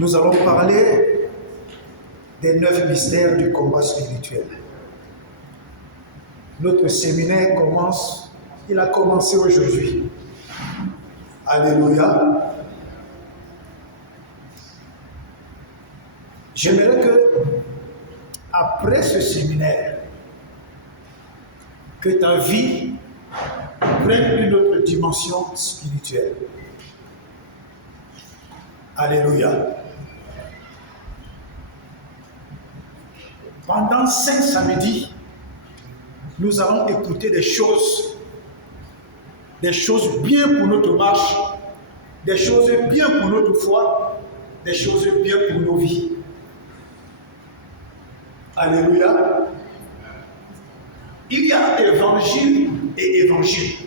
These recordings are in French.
Nous allons parler des 9 mystères du combat spirituel. Notre séminaire il a commencé aujourd'hui. Alléluia. J'aimerais que, après ce séminaire, que ta vie prenne une autre dimension spirituelle. Alléluia. Pendant 5 samedis, nous allons écouter des choses bien pour notre marche, des choses bien pour notre foi, des choses bien pour nos vies. Alléluia. Il y a évangile et évangile.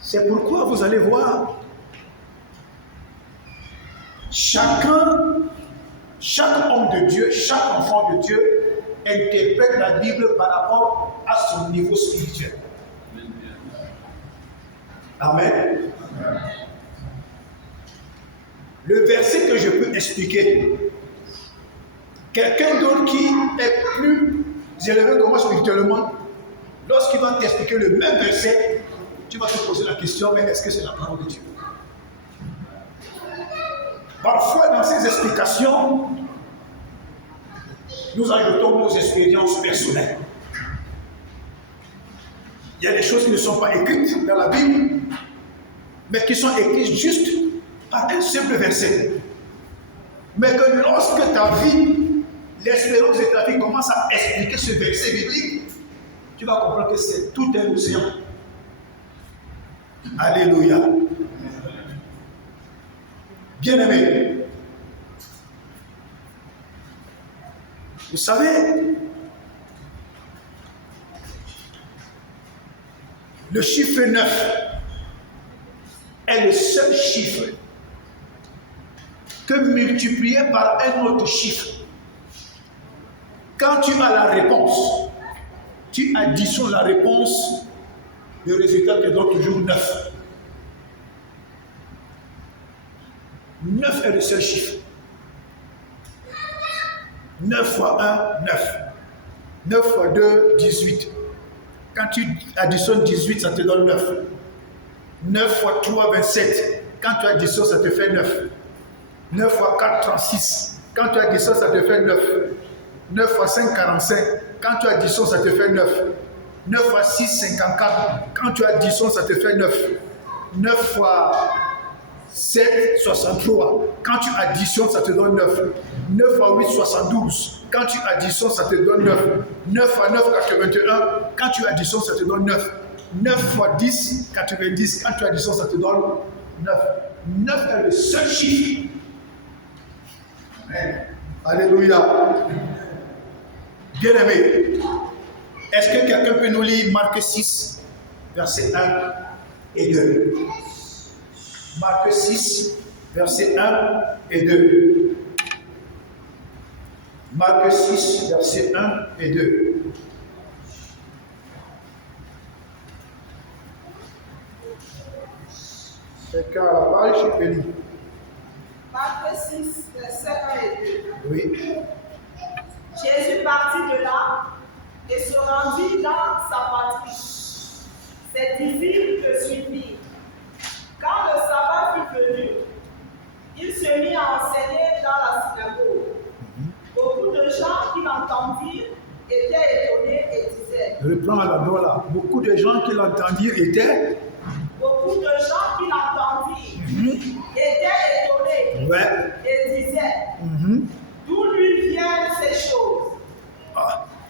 C'est pourquoi vous allez voir, chaque homme de Dieu, chaque enfant de Dieu interprète la Bible par rapport à son niveau spirituel. Amen. Le verset que je peux expliquer, quelqu'un d'autre qui est plus élevé que moi spirituellement, lorsqu'il va t'expliquer le même verset, tu vas te poser la question, mais est-ce que c'est la parole de Dieu? Parfois, dans ces explications, nous ajoutons nos expériences personnelles. Il y a des choses qui ne sont pas écrites dans la Bible, mais qui sont écrites juste par un simple verset. Mais que lorsque ta vie, l'espérance de ta vie commence à expliquer ce verset biblique, tu vas comprendre que c'est tout un océan. Alléluia. Bien-aimés, vous savez, le chiffre 9 est le seul chiffre que multiplié par un autre chiffre, quand tu as la réponse, tu additionnes la réponse, le résultat te donne toujours 9. 9 est le seul chiffre. 9 fois 1, 9. 9 fois 2, 18. Quand tu additionnes 18, ça te donne 9. 9 fois 3, 27. Quand tu additionnes, ça te fait 9. 9 fois 4, 36. Quand tu additionnes, ça te fait 9. 9 fois 5, 45. Quand tu additionnes, ça te fait 9. 9 fois 6, 54. Quand tu additionnes, ça te fait 9. 9 fois 7, 63. Quand tu additionnes, ça te donne 9. 9 fois 8, 72. Quand tu additionnes, ça te donne 9. 9 fois 9, 81. Quand tu additionnes, ça te donne 9. 9 fois 10, 90. Quand tu additionnes, ça te donne 9. 9 est le seul chiffre. Amen. Alléluia. Bien-aimé, est-ce que quelqu'un peut nous lire Marc 6, versets 1 et 2? Marc 6, versets 1 et 2. Marc 6, versets 1 et 2. Quelqu'un à la page, je peux lire. Marc 6, versets 1 et 2. Oui. Jésus partit de là et se rendit dans sa patrie. Ses disciples le suivirent. Quand le sabbat fut venu, il se mit à enseigner dans la synagogue. Beaucoup de gens qui l'entendirent étaient étonnés et disaient. Reprends à la droite là. Beaucoup de gens qui l'entendirent étaient. Beaucoup de gens qui l'entendirent étaient étonnés et disaient. D'où lui viennent ces choses?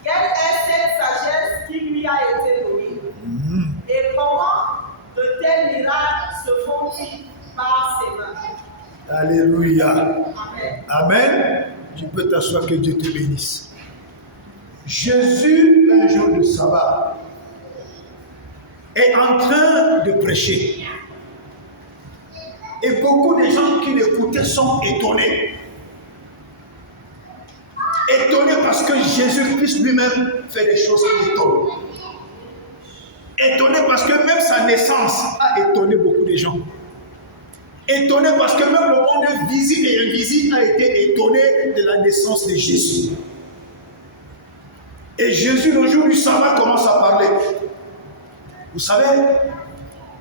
Quelle est cette sagesse qui lui a été donnée? Et comment de tels miracles se font-ils par ses mains? Alléluia. Amen. Amen. Tu peux t'asseoir, que Dieu te bénisse. Jésus, un jour de sabbat, est en train de prêcher. Et beaucoup de gens qui l'écoutaient sont étonnés. Étonnés parce que Jésus-Christ lui-même fait des choses qui étonnent. Étonné parce que même sa naissance a étonné beaucoup de gens. Étonné parce que même le monde visible et invisible a été étonné de la naissance de Jésus. Et Jésus, le jour du sabbat, commence à parler. Vous savez,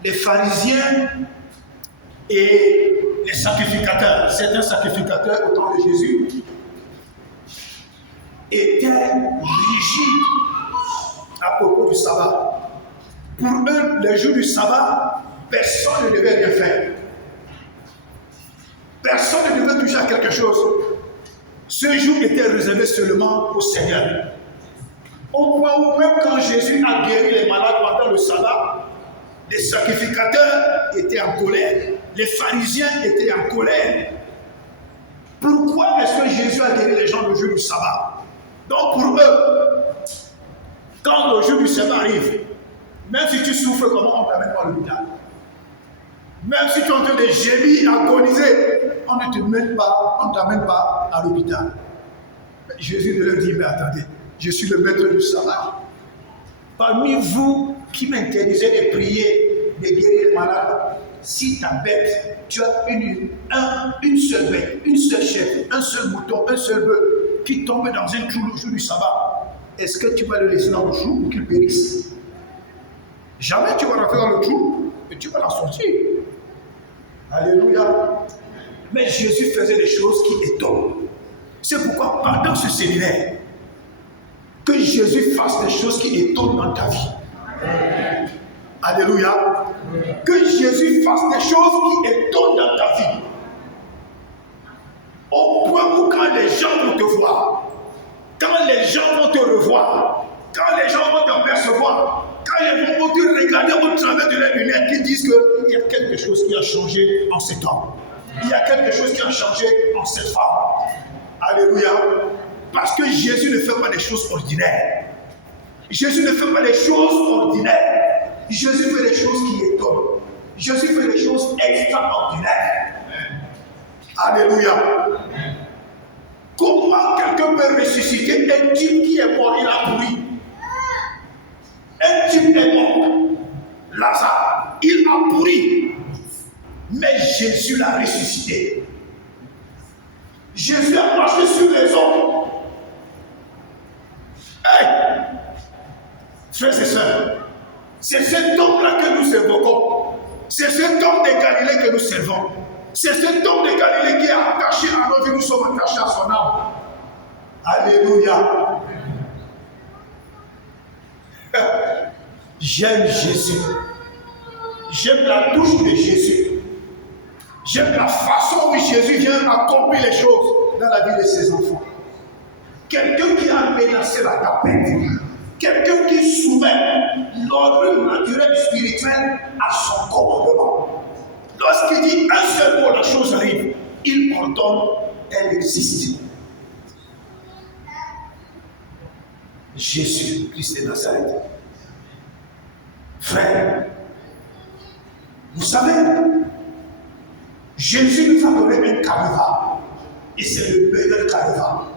les pharisiens et les sacrificateurs, certains sacrificateurs au temps de Jésus, étaient rigides à propos du sabbat. Pour eux, le jour du sabbat, personne ne devait rien faire. Personne ne devait toucher à quelque chose. Ce jour était réservé seulement au Seigneur. Au point où même quand Jésus a guéri les malades pendant le sabbat, les sacrificateurs étaient en colère. Les pharisiens étaient en colère. Pourquoi est-ce que Jésus a guéri les gens le jour du sabbat? Donc pour eux, quand le jour du sabbat arrive, même si tu souffres, comment on t'amène pas à l'hôpital? Même si tu es en train de gémir, agoniser, on ne t'amène pas à l'hôpital. Jésus leur dit, mais attendez, je suis le maître du sabbat. Parmi vous qui m'interdisez de prier, de guérir les malades, si ta bête, tu as une seule bête, une seule chèvre, un seul mouton, un seul bœuf, qui tombe dans un trou le jour du sabbat, est-ce que tu vas le laisser dans le trou pour qu'il périsse? Jamais tu vas rentrer dans le trou et tu vas l'en sortir. Alléluia. Mais Jésus faisait des choses qui étonnent. C'est pourquoi pendant ce séminaire, que Jésus fasse des choses qui étonnent dans ta vie. Alléluia. Que Jésus fasse des choses qui étonnent dans ta vie. Au point où quand les gens vont te voir, quand les gens vont te revoir, quand les gens vont t'apercevoir, quand ils vont te regarder au travers de leurs lunettes, ils disent qu'il y a quelque chose qui a changé en cet homme. Il y a quelque chose qui a changé en cette femme. Alléluia. Parce que Jésus ne fait pas des choses ordinaires. Jésus ne fait pas des choses ordinaires. Jésus fait des choses qui étonnent. Jésus fait des choses extraordinaires. Alléluia. Comment quelqu'un peut ressusciter un type qui est mort, il a pourri? Un type est mort, Lazare, il a pourri. Mais Jésus l'a ressuscité. Jésus a marché sur les hommes. Hey! Frères et sœurs, c'est cet homme-là que nous évoquons. C'est cet homme de Galilée que nous servons. C'est cet homme de Galilée qui est attaché à notre vie, nous sommes attachés à son âme. Alléluia. J'aime Jésus. J'aime la touche de Jésus. J'aime la façon où Jésus vient accomplir les choses dans la vie de ses enfants. Quelqu'un qui a menacé la tempête. Quelqu'un qui soumet l'ordre naturel spirituel à son commandement. Lorsqu'il dit un seul mot, la chose arrive. Il ordonne, elle existe. Jésus, Christ de Nazareth. Frère, vous savez, Jésus nous a donné un calva. Et c'est le meilleur calva.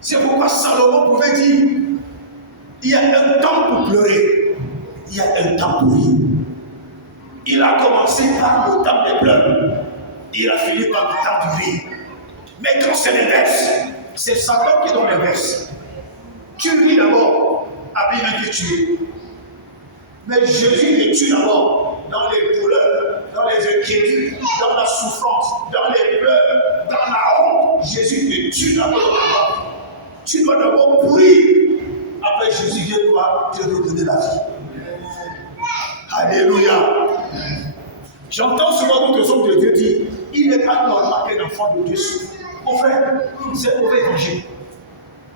C'est pourquoi Salomon pouvait dire, il y a un temps pour pleurer, il y a un temps pour rire. Il a commencé par le temps des pleurs, il a fini par le temps du rire. Mais quand c'est l'inverse, c'est Satan qui donne l'inverse. Tu ris d'abord, après il va te tuer. Mais Jésus les tue d'abord dans les douleurs, dans les inquiétudes, dans la souffrance, dans les pleurs, dans la honte. Jésus te tue d'abord. Tu dois d'abord pourrir. Après, Jésus vient toi te redonner la vie. Alléluia. J'entends souvent d'autres hommes de Dieu dire, il n'est pas normal qu'un enfant de Dieu souffre. Mon frère, c'est un mauvais danger.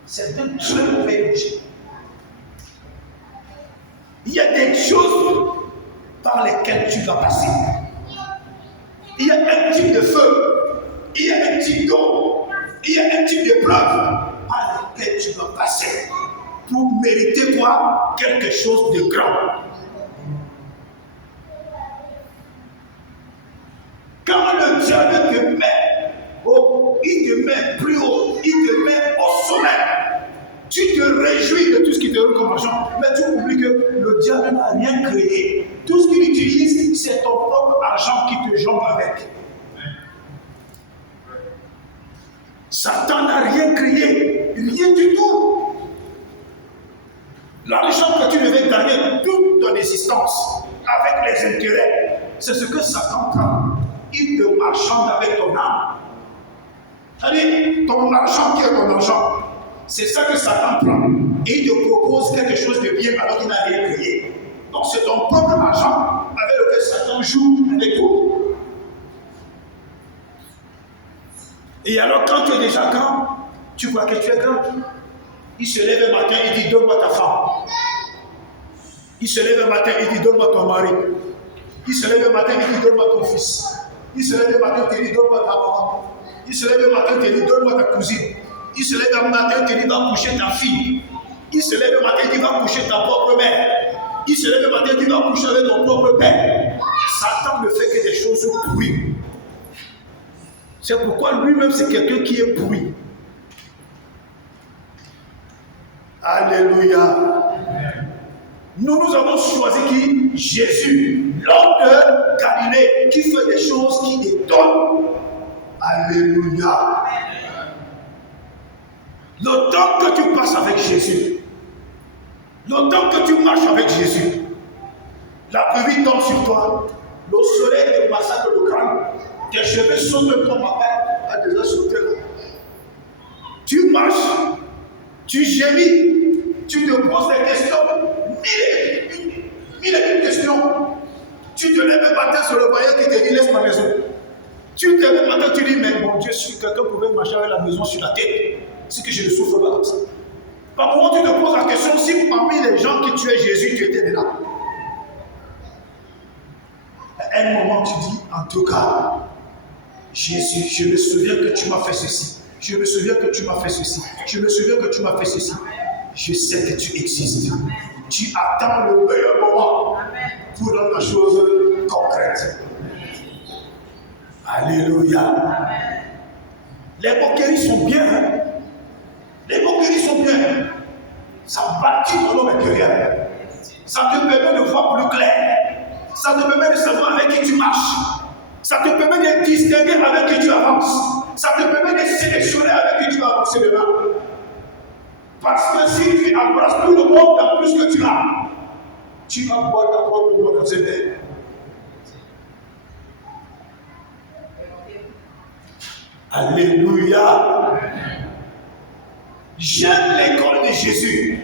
C'est un très mauvais danger. Il y a des choses par lesquelles tu vas passer. Il y a un type de feu, il y a un type d'eau, il y a un type d'épreuve par lesquelles tu vas passer pour mériter quoi? Quelque chose de grand. Quand le diable te met, il te met plus haut, il te met au sommet. Tu te réjouis de tout ce qui te donne comme argent, mais tu oublies que le diable n'a rien créé. Tout ce qu'il utilise, c'est ton propre argent qui te de jambes avec. Satan n'a rien créé, rien du tout. L'argent que tu devais gagner toute ton existence avec les intérêts, c'est ce que Satan prend. Il te marchande avec ton âme. C'est-à-dire, ton argent qui est ton argent, c'est ça que Satan prend. Et il te propose quelque chose de bien alors qu'il n'a rien créé. Donc c'est ton propre argent avec lequel Satan joue avec toi. Et alors quand tu es déjà grand, tu vois que tu es grand. Il se lève un matin, il dit donne-moi ta femme. Il se lève un matin, il dit donne-moi ton mari. Il se lève un matin, il dit donne-moi ton fils. Il se lève un matin, il dit donne-moi ta maman. Il se lève un matin, il dit donne-moi ta cousine. Il se lève un matin, il dit va coucher ta fille. Il se lève un matin, il dit va coucher ta propre mère. Il se lève un matin, il dit va coucher avec ton propre père. Satan ne fait que des choses pourries. C'est pourquoi lui-même c'est quelqu'un qui est pourri. Alléluia. Nous avons choisi qui? Jésus, l'homme de Galilée, qui fait des choses qui étonnent. Alléluia. Le temps que tu passes avec Jésus, le temps que tu marches avec Jésus, la pluie tombe sur toi, le soleil te massacre le crâne, tes cheveux sautent comme ma père a déjà sauté. Tu marches, tu gémis, tu te poses des questions, mille et une questions. Tu te lèves un matin sur le voyage qui te dit laisse ma maison. Tu te lèves un matin, tu dis mais mon Dieu, si quelqu'un pouvait marcher avec la maison sur la tête, c'est que je ne souffre pas comme ça. Par moment, tu te poses la question si parmi les gens qui tuaient Jésus, tu étais là. À un moment, tu dis en tout cas, Jésus, je me souviens que tu m'as fait ceci. Je me souviens que tu m'as fait ceci. Je me souviens que tu m'as fait ceci. Je sais que tu existes. Tu attends le meilleur moment pour rendre la chose concrète. Alléluia. Les moqueries sont bien. Les moqueries sont bien. Ça bâtit dans l'homme intérieur. Ça te permet de voir plus clair. Ça te permet de savoir avec qui tu marches. Ça te permet de distinguer avec qui tu avances. Ça te permet de sélectionner avec qui tu vas avancer demain. Parce que si tu embrasses tout le monde dans plus que tu as, tu vas boire ta propre mort dans cette terre. Alléluia. J'aime l'école de Jésus.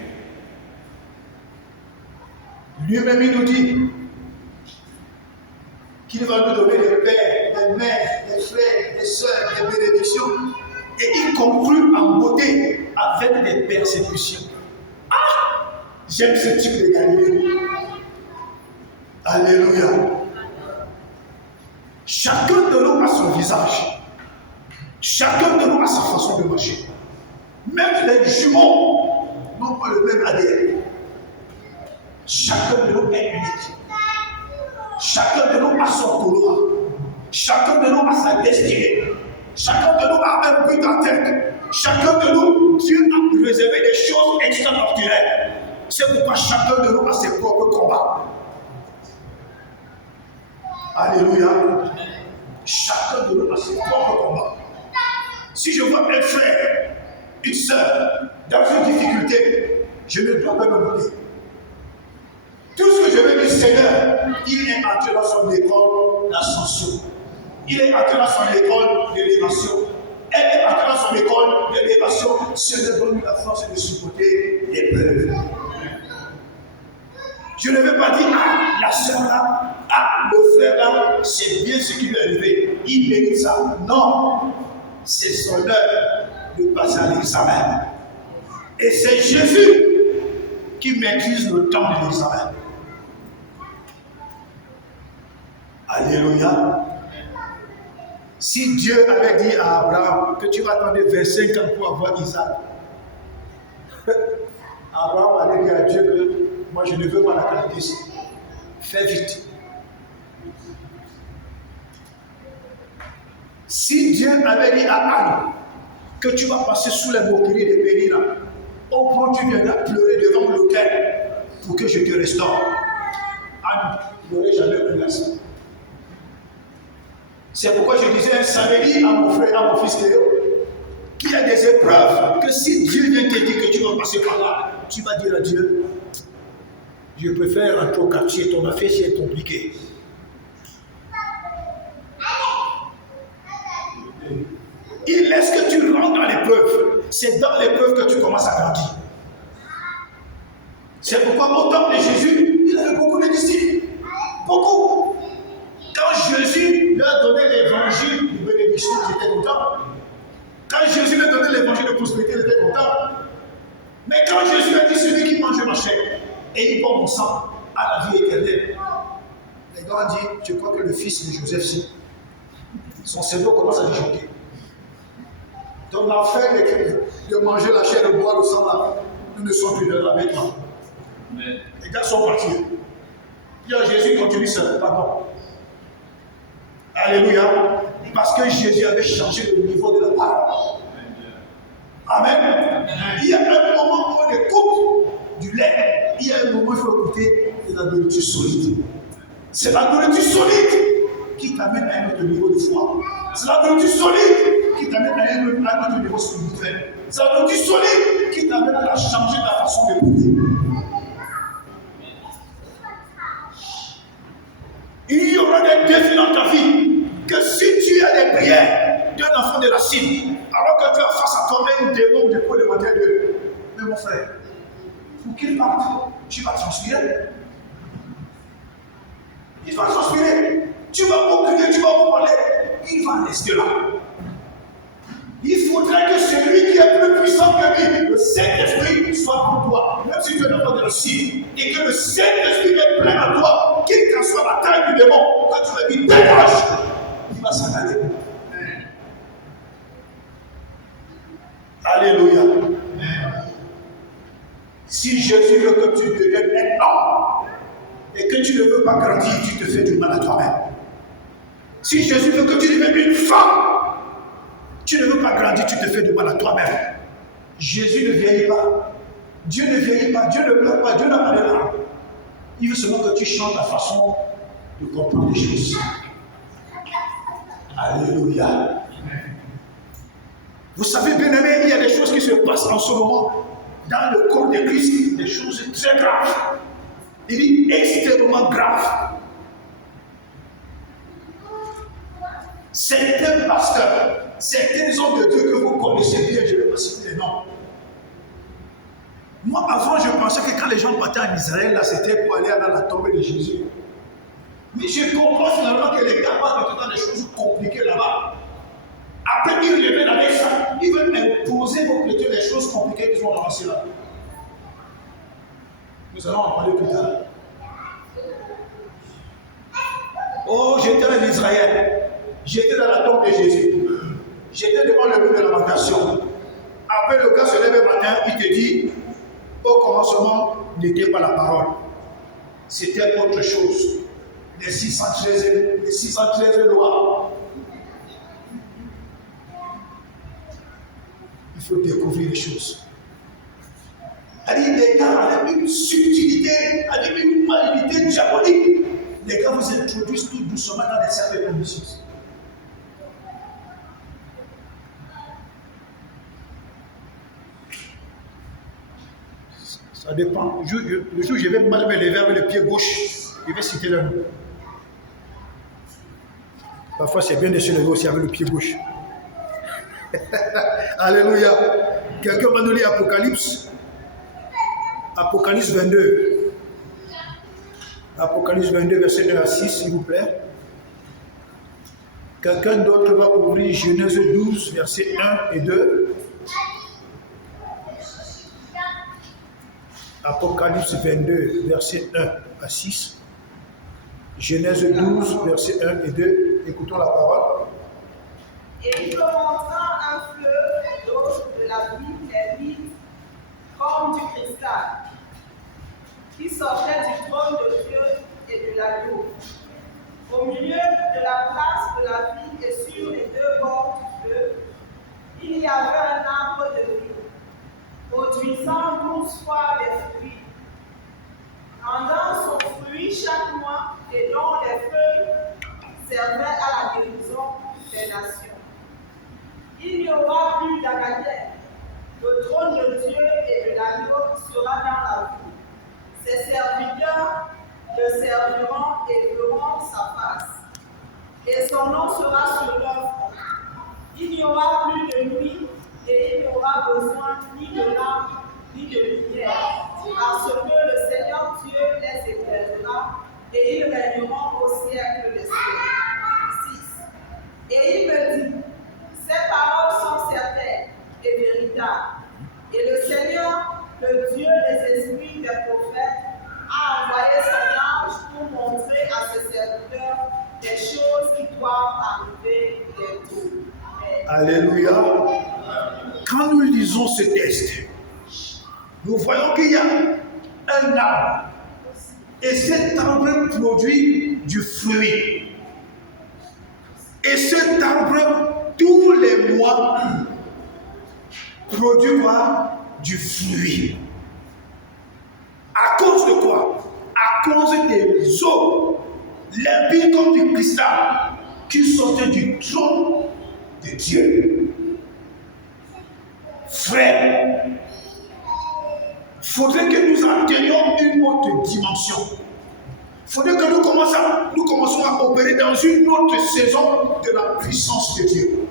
Lui-même, il nous dit qu'il va nous donner des pères, des mères, des frères, des sœurs, des bénédictions. Et il conclut en beauté avec des persécutions. Ah! J'aime ce type de Galilée. Alléluia. Chacun de nous a son visage. Chacun de nous a sa façon de marcher. Même les jumeaux n'ont pas le même ADN. Chacun de nous est unique. Chacun de nous a son couloir. Chacun de nous a sa destinée. Chacun de nous a un but en tête. Chacun de nous, Dieu a réservé des choses extraordinaires. C'est pourquoi chacun de nous a ses propres combats. Alléluia. Chacun de nous a ses propres combats. Si je vois un frère, une sœur, dans une difficulté, je ne dois pas me moquer. Tout ce que je veux dire, Seigneur, il est entré dans son école d'ascension. Il est entré dans son école d'élévation. Elle est entrée dans son école d'élévation. Seigneur, donne-lui la force de supporter l'épreuve. Je ne veux pas dire, ah, la sœur là, ah, le frère là, c'est bien ce qui lui est arrivé. Il mérite ça. Non, c'est son heure de passer à l'examen. Et c'est Jésus qui maîtrise le temps de l'examen. Alléluia. Si Dieu avait dit à Abraham que tu vas attendre 25 ans pour avoir Isaac, Abraham allait dire à Dieu que moi je ne veux pas la qualité. Fais vite. Si Dieu avait dit à Anne que tu vas passer sous les moqueries des Pénina, au point où tu viendras pleurer devant l'autel pour que je te restaure, Anne n'aurait jamais cru à ça. C'est pourquoi je disais un samedi à mon frère, à mon fils Théo, qu'il y a des épreuves que si Dieu vient te dire que tu vas passer par là, tu vas dire à Dieu, je préfère rentrer au quartier, ton affaire si elle est compliquée. Il laisse que tu rentres dans l'épreuve. C'est dans l'épreuve que tu commences à grandir. C'est pourquoi au temps de Jésus, il avait beaucoup de disciples. Beaucoup. Quand Jésus leur donnait l'évangile de bénédiction, ils étaient contents. Quand Jésus leur donnait l'évangile de prospérité, ils étaient contents. Mais quand Jésus a dit celui qui mange ma chair et il boit mon sang à la vie éternelle, les gars ont dit, je crois que le fils de Joseph, si, son cerveau commence à disjoncter. Donc l'enfer de manger la chair, de boire le sang là, nous ne sommes plus là maintenant. Les gars sont partis. Puis Jésus continue seul, pardon. Alléluia. Parce que Jésus avait changé le niveau de la parole. Amen. Il y a un moment où on écoute du lait. Il y a un moment où il faut écouter de la nourriture solide. C'est la nourriture solide qui t'amène à un autre niveau de foi. C'est la nourriture solide qui t'amène à un autre niveau spirituel. C'est la nourriture solide qui t'amène à changer ta façon d'écouter. Il y aura des défis dans ta vie que si tu as des prières d'un enfant de la cible, alors que tu as face à toi un démon depuis le matin de mon frère, pour qu'il parte, tu vas transpirer. Il va transpirer. Tu vas crier, tu vas parler. Il va rester là. Il faudrait que celui qui est plus puissant que lui, le Saint-Esprit, soit en toi, même si tu es l'enfant de la cible, et que le Saint-Esprit est plein à toi, quelle qu'en soit la taille du démon, quand tu vas dire dégage, il va s'en aller. Alléluia. Si Jésus veut que tu deviennes un homme et que tu ne veux pas grandir, tu te fais du mal à toi-même. Si Jésus veut que tu deviennes une femme, tu ne veux pas grandir, tu te fais du mal à toi-même. Jésus ne vieillit pas. Dieu ne vieillit pas. Dieu ne pleure pas. Dieu n'a pas de larmes. Il veut seulement que tu changes ta façon de comprendre les choses. Alléluia. Vous savez, bien aimé, il y a des choses qui se passent en ce moment dans le corps de Christ, des choses très graves. Il dit extrêmement graves. Certains pasteurs, certains hommes de Dieu que vous connaissez bien, je ne vais pas citer les noms. Moi, avant, je pensais que quand les gens partaient en Israël, là, c'était pour aller dans la tombe de Jésus. Mais je comprends finalement que les gars parlent dans des choses compliquées là-bas. Après, ils reviennent avec ça. Ils veulent imposer aux chrétiens des choses compliquées qu'ils ont avancées là. Nous allons en parler plus tard. Oh, j'étais en Israël. J'étais dans la tombe de Jésus. J'étais devant le mur de lamentation. Après, le gars se lève le matin, il te dit, au commencement n'était pas la parole. C'était autre chose. Les 613 lois. Il faut découvrir les choses. Les gars avec une subtilité, avec une malédité diabolique, les gars vous introduisent tout doucement dans des certaines conditions. Ça dépend. Le jour où je vais mal me lever avec le pied gauche, je vais citer le nom. Parfois, c'est bien de se lever aussi avec le pied gauche. Alléluia. Quelqu'un m'a donné Apocalypse. Apocalypse 22. Apocalypse 22, verset 1 à 6, s'il vous plaît. Quelqu'un d'autre va ouvrir Genèse 12, verset 1 et 2. Apocalypse 22, verset 1 à 6. Genèse 12, verset 1 et 2. Écoutons la parole. Et il me montra un fleuve d'eau de la vie vide comme du cristal, qui sortait du trône de Dieu et de l'agneau. Au milieu de la place de la vie et sur les deux bords du fleuve, il y avait un arbre de vie, produisant 12 fois des fruits, rendant son fruit chaque mois et dont les feuilles servaient à la guérison le serviront et verront sa face. Et son nom sera sur leur front. Il n'y aura plus de nuit et il n'y aura besoin ni de lampe ni de lumière, parce que le Seigneur Dieu les éclairera et ils régneront au siècle des siècles. 6. Et il me dit, ces paroles sont certaines et véritables. Et le Seigneur, le Dieu des esprits des prophètes, a envoyé son ange pour montrer à ses serviteurs des choses qui doivent arriver bientôt. Alléluia. Quand nous lisons ce texte, nous voyons qu'il y a un arbre. Et cet arbre produit du fruit. Et cet arbre, tous les mois, produit quoi? Du fruit. À cause de quoi? À cause des eaux limpides comme du cristal qui sortaient du trône de Dieu. Frère, il faudrait que nous atteignions une autre dimension. Il faudrait que nous commençons à opérer dans une autre saison de la puissance de Dieu.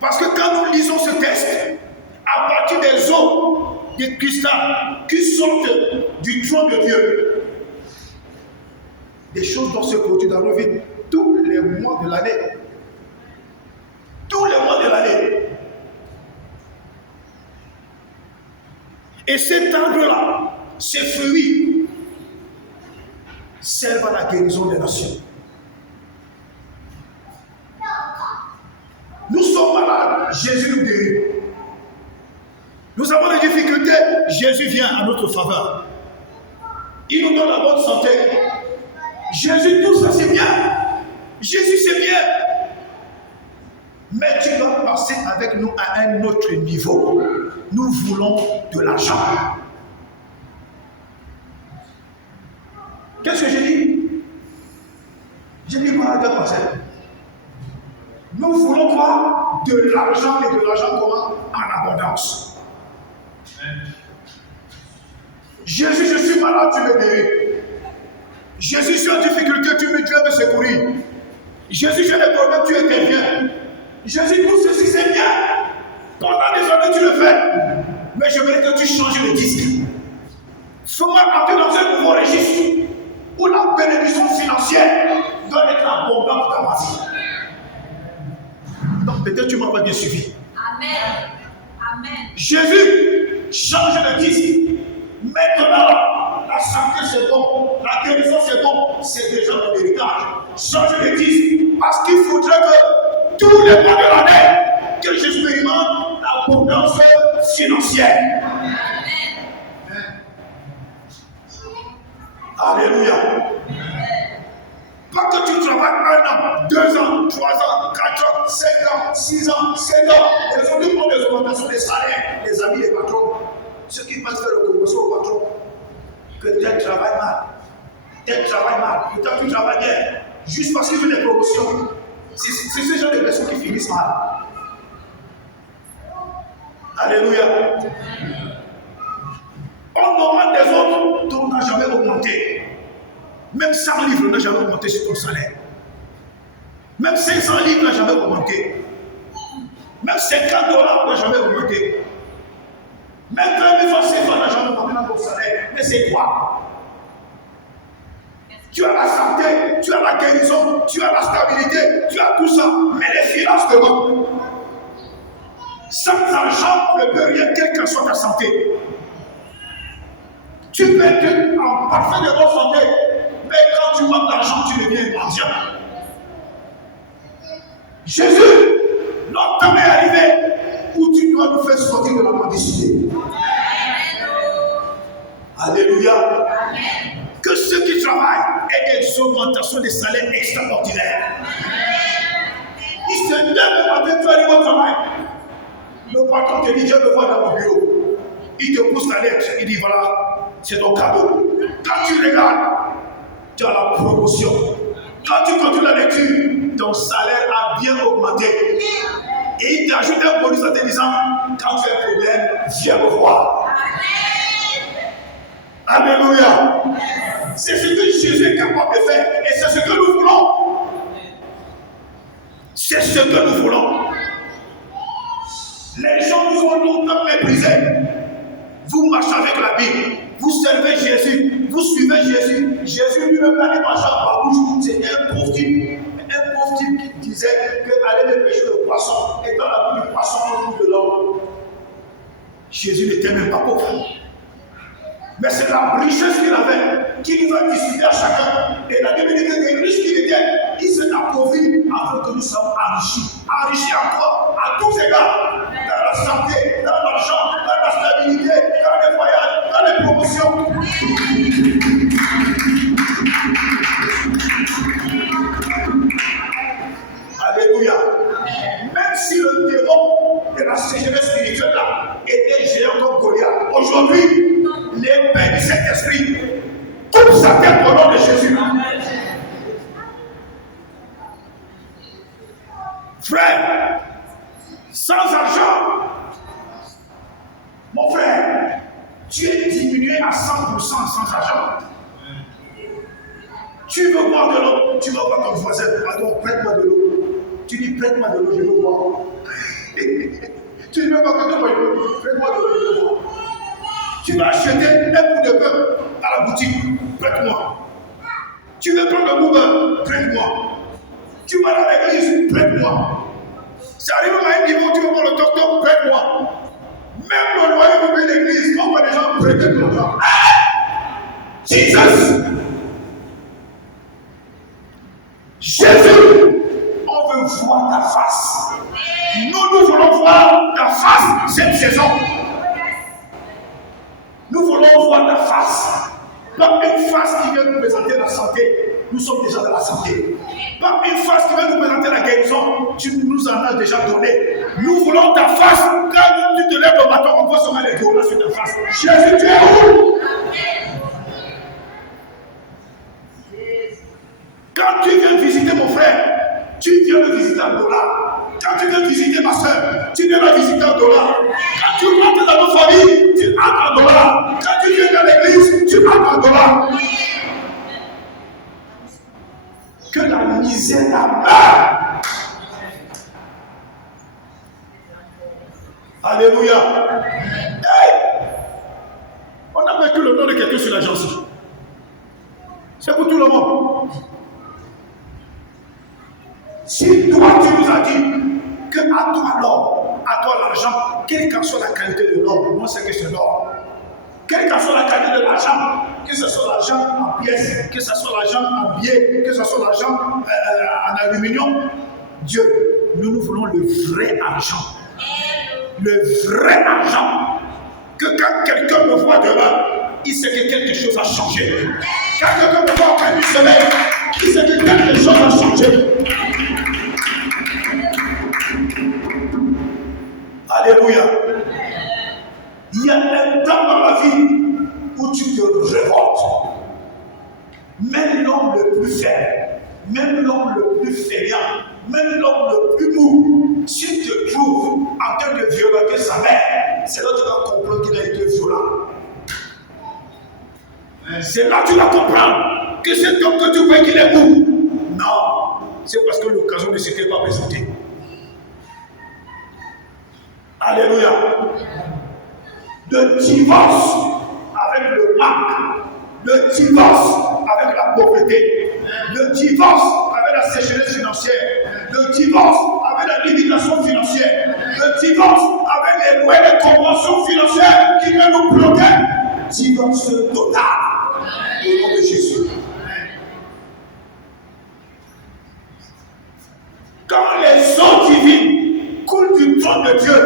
Parce que quand nous lisons ce texte, à partir des eaux de cristal qui sortent du trône de Dieu, des choses doivent se produire dans nos vies tous les mois de l'année. Tous les mois de l'année. Et cet arbre-là, ces fruits, servent à la guérison des nations. Nous sommes malades, Jésus nous guérit. Nous avons des difficultés, Jésus vient à notre faveur. Il nous donne la bonne santé. Jésus, tout ça c'est bien. Jésus c'est bien. Mais tu dois passer avec nous à un autre niveau. Nous voulons de l'argent. Qu'est-ce que j'ai dit? J'ai dit quoi à passer? Nous voulons quoi? De l'argent et de l'argent comment? En abondance. Jésus, je suis malade, tu me guéris. Jésus, je suis en difficulté, tu me viens me secourir. Jésus, j'ai des problèmes, tu interviens. Jésus, tout ceci c'est bien. Pendant des années, tu le fais. Mais je voudrais que tu changes le disque. Fais-moi entrer dans un nouveau registre où la bénédiction financière doit être abondante dans ma vie. Donc peut-être tu ne m'as pas bien suivi. Amen. Amen. Jésus, change le disque. Maintenant, la santé c'est bon, la guérison c'est bon, c'est déjà mon héritage. Change le disque parce qu'il faudrait que tous les mois de l'année, que j'expérimente l'abondance financière. Amen. Alléluia. Pas que tu travailles 1 an, 2 ans, 3 ans, 4 ans, 5 ans, 6 ans, 7 ans. Les autres font des augmentations des salaires, les amis, les patrons. Ceux qui passent faire le commerce au patron, que tel travaille mal, tel travaille mal, peut-être tu travailles bien, juste parce qu'il veut des promotions. C'est ce genre de personnes qui finissent mal. Alléluia. On demande des autres, ton n'a jamais augmenté. Même 100 livres n'a jamais augmenté sur ton salaire. Même 500 livres n'a jamais augmenté. Même 50 $ n'a jamais augmenté. Même 20 000 francs CFA n'a jamais augmenté dans ton salaire. Mais c'est quoi? Tu as la santé, tu as la guérison, tu as la stabilité, tu as tout ça. Mais les finances te manquent. Sans argent, ne peut rien, quelle que soit ta santé. Tu peux être en parfaite de bonne santé, mais quand tu manques d'argent, tu deviens mendiant. Jésus, notre temps est arrivé où tu dois nous faire sortir de la mendicité. Alléluia. Amen. Que ceux qui travaillent aient des augmentations de salaires extraordinaires. Il se lève le matin, tu arrives au travail. Le patron te dit, je le vois dans mon bureau. Il te pousse la lettre, il dit, voilà, c'est ton cadeau. Quand tu regardes, tu as la promotion. Quand tu continues la lecture, ton salaire a bien augmenté. Et il t'ajoute un bonus en te disant, quand tu as un problème, viens me voir. Alléluia. C'est ce que Jésus est capable de faire et c'est ce que nous voulons. C'est ce que nous voulons. Les gens nous ont longtemps méprisés. Vous marchez avec la Bible, vous servez Jésus, vous suivez Jésus. Jésus lui-même n'allait pas à ma bouche. C'était un pauvre type qui disait qu'aller me pêcher le poisson et dans la bouche du poisson on trouve de l'homme. Jésus n'était même pas pauvre. Mais c'est la richesse qu'il avait, qui nous a distribué à chacun. Et la Bible dit que les riches qu'il était, il s'est appauvri afin que nous soyons enrichis. Enrichis à quoi? À tous égards. Dans la santé, dans l'argent, dans la stabilité, dans les voyages, dans les promotions. Alléluia. Même si le démon de la sécheresse spirituelle là était géant comme Goliath, aujourd'hui, l'épée du Saint-Esprit coupe sa tête au nom de Jésus. Frère, sans argent, mon frère, tu es diminué à 100% sans argent. Tu veux boire de l'eau, tu vas voir ton voisin, pardon, prête-moi de l'eau. Tu dis prête-moi de l'eau, je veux boire. Tu ne veux pas que l'eau, prête-moi de l'eau, je veux boire. Tu vas acheter un bout de pain à la boutique, prête-moi. Tu veux prendre le Uber, prête-moi. Tu vas à l'église, prête-moi. Ça arrive à un niveau, tu veux prendre le toc-toc, prête-moi. Même le loyer vous paye l'église, on voit des gens prêter de l'argent. Jesus! Jésus, on veut voir ta face. Nous voulons voir ta face cette saison. Nous voulons voir ta face. Pas une face qui vient nous présenter la santé. Nous sommes déjà dans la santé. Pas une face qui vient nous présenter la guérison. Tu nous en as déjà donné. Nous voulons ta face. Quand tu te lèves le matin, on voit seulement les dollars sur ta face. Jésus, tu es où? Quand tu viens visiter mon frère, tu viens le visiter en dollar. Quand tu viens visiter ma soeur, tu viens la visiter en dollar. Quand tu rentres dans nos familles, tu entres en dollar. Quand tu viens dans l'église, tu entres en dollar. Que la misère la meurt. Alléluia. Hey. On n'a pas écrit le nom de quelqu'un sur la gencive. C'est pour tout le monde. Si toi tu nous as dit que à toi l'or, à toi l'argent, quelle qu'en soit la qualité de l'or, moi c'est que c'est l'or. Quelle qu'en soit la qualité de l'argent, que ce soit l'argent en pièces, que ce soit l'argent en billets, que ce soit l'argent en aluminium, Dieu, nous voulons le vrai argent. Le vrai argent. Que quand quelqu'un me voit demain, il sait que quelque chose a changé. Quand quelqu'un me voit après une semaine, il sait que quelque chose a changé. Alléluia. Il y a un temps dans la vie où tu te révoltes. Même l'homme le plus faible, même l'homme le plus fainéant, même l'homme le plus mou, s'il te trouve en train de violenter sa mère, c'est là que tu vas comprendre qu'il a été violent. C'est là que tu vas comprendre que cet homme que tu vois qu'il est mou. Non, c'est parce que l'occasion ne s'était pas présentée. Alléluia. Le divorce avec le manque, le divorce avec la pauvreté, le divorce avec la sécheresse financière, le divorce avec la limitation financière, le divorce avec les lois de conventions financières qui viennent nous bloquer. Divorce total au nom de Jésus. Quand les eaux divines coulent du trône de Dieu,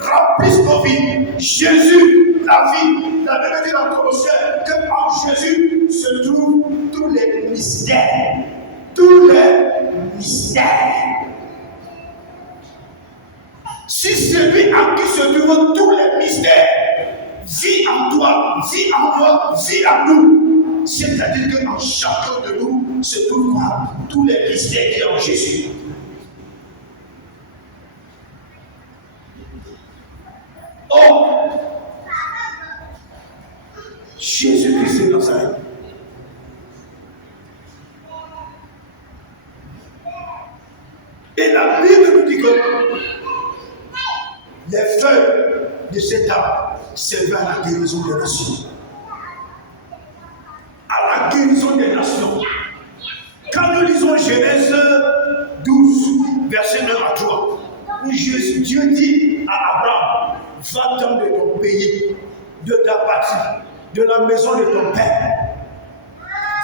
remplissent nos vies. Jésus, la vie, la Bible dit dans Colossiens que en Jésus se trouvent tous les mystères. Tous les mystères. Si celui en qui se trouvent tous les mystères vit en toi, vit en moi, vit en nous, c'est-à-dire qu'en chacun de nous se trouvent tous les mystères qui sont en Jésus. Oh, Jésus-Christ est dans sa vie. Et la Bible nous dit que les feuilles de cet arbre servaient à la guérison des nations. À la guérison des nations. Quand nous lisons Genèse 12, verset 9 à 3, où Dieu dit à Abraham, va-t'en de ton pays, de ta patrie, de la maison de ton père,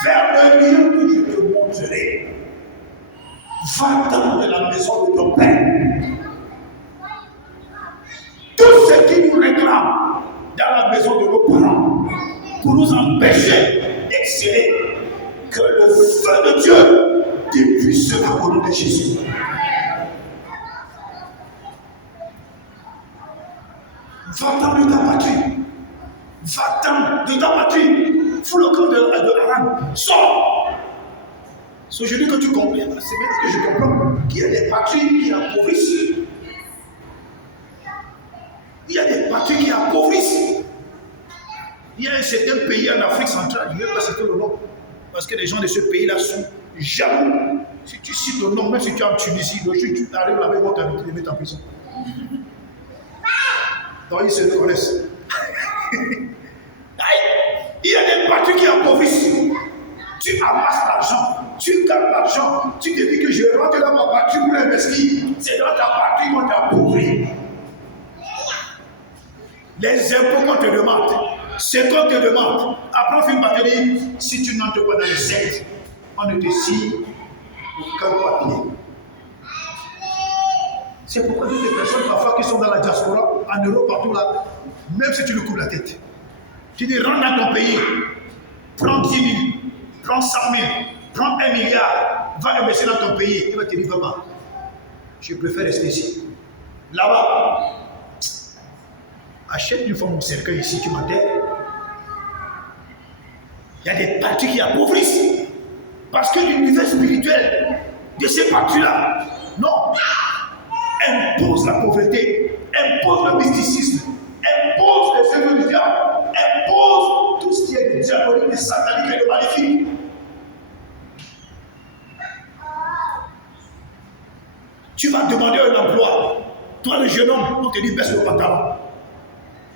vers le lieu que je te montrerai. Va-t'en de la maison de ton père. Tout ce qui nous réclame dans la maison de nos parents pour nous empêcher d'exceller, que le feu de Dieu dépuisse cela au nom de Jésus. Va-t'en de ta patrie. Va-t'en de ta patrie. Fous le camp de Haran. Sors. C'est aujourd'hui que tu comprends. C'est maintenant que je comprends qu'il y a des patries qui appauvrissent. Il y a des patries qui appauvrissent. Il y a un certain pays en Afrique centrale, je ne vais pas citer le nom, parce que les gens de ce pays-là sont jaloux. Si tu cites le nom, même si tu es en Tunisie, le jour où tu arrives là-bas, ils vont t'inviter, les mettre en prison. Donc ils se connaissent. Il y a des patries qui appauvrissent. Tu amasses l'argent, tu gardes l'argent, tu te dis que je rentre dans ma patrie pour investir. C'est dans ta patrie qu'on t'appauvrit. Les impôts qu'on te demande, ce qu'on te demande, après on finit par te dire, si tu n'entres pas dans les sectes, on ne te signe aucun papier. C'est pourquoi toutes les personnes parfois qui sont dans la diaspora, en Europe, partout là, même si tu lui coupes la tête, tu dis rentre dans ton pays, prends 10 000, prends 100 000, prends 1 milliard, va investir dans ton pays, il va te dire vraiment, je préfère rester ici. Là-bas, achète une fois mon cercueil ici, tu m'enterres. Il y a des parties qui appauvrissent. Parce que l'univers spirituel de ces parties-là, non, impose la pauvreté, impose le mysticisme, impose les œuvres du diable, impose tout ce qui est diabolique, de satanique et de maléfique. Tu vas demander un emploi. Toi, le jeune homme, on te dit baisse le pantalon.